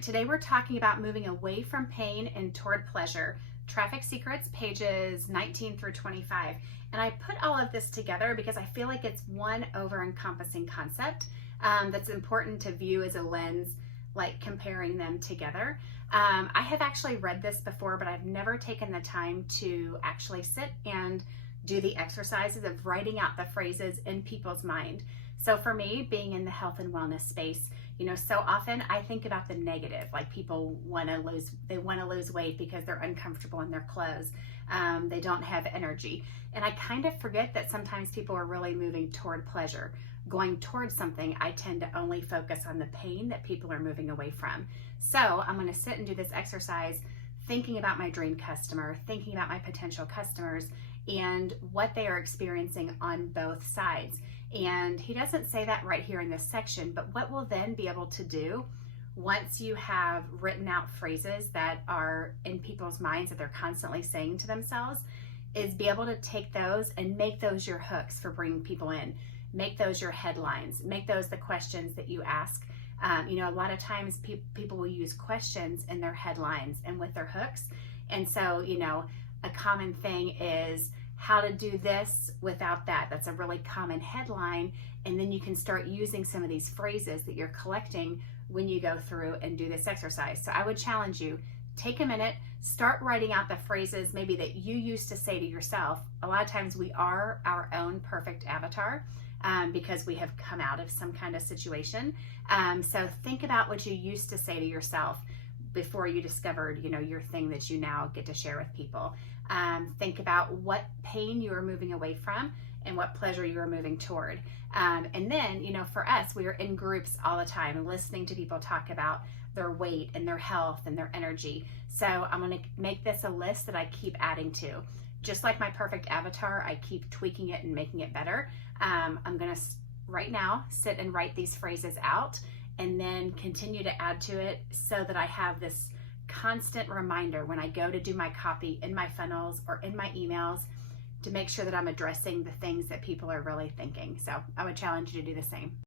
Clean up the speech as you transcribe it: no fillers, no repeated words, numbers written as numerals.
right, today we're talking about moving away from pain and toward pleasure. Traffic Secrets, pages 19 through 25. And I put all of this together because I feel like it's one over-encompassing concept that's important to view as a lens, like comparing them together. I have actually read this before, but I've never taken the time to actually sit and do the exercises of writing out the phrases in people's mind. So for me, being in the health and wellness space, so often I think about the negative, like people want to lose weight because they're uncomfortable in their clothes. They don't have energy. And I kind of forget that sometimes people are really moving toward pleasure. Going towards something, I tend to only focus on the pain that people are moving away from. So I'm going to sit and do this exercise thinking about my dream customer, thinking about my potential customers and what they are experiencing on both sides. And he doesn't say that right here in this section, but what we'll then be able to do once you have written out phrases that are in people's minds that they're constantly saying to themselves is be able to take those and make those your hooks for bringing people in. Make those your headlines. Make those the questions that you ask. A lot of times people will use questions in their headlines and with their hooks. And so, a common thing is how to do this without that. That's a really common headline. And then you can start using some of these phrases that you're collecting when you go through and do this exercise. So I would challenge you, take a minute, start writing out the phrases maybe that you used to say to yourself. A lot of times we are our own perfect avatar because we have come out of some kind of situation. So think about what you used to say to yourself before you discovered, your thing that you now get to share with people. Think about what pain you are moving away from and what pleasure you are moving toward. And then, for us, we are in groups all the time listening to people talk about their weight and their health and their energy. So I'm going to make this a list that I keep adding to. Just like my perfect avatar, I keep tweaking it and making it better. I'm going to right now sit and write these phrases out and then continue to add to it so that I have this constant reminder when I go to do my copy in my funnels or in my emails to make sure that I'm addressing the things that people are really thinking. So I would challenge you to do the same.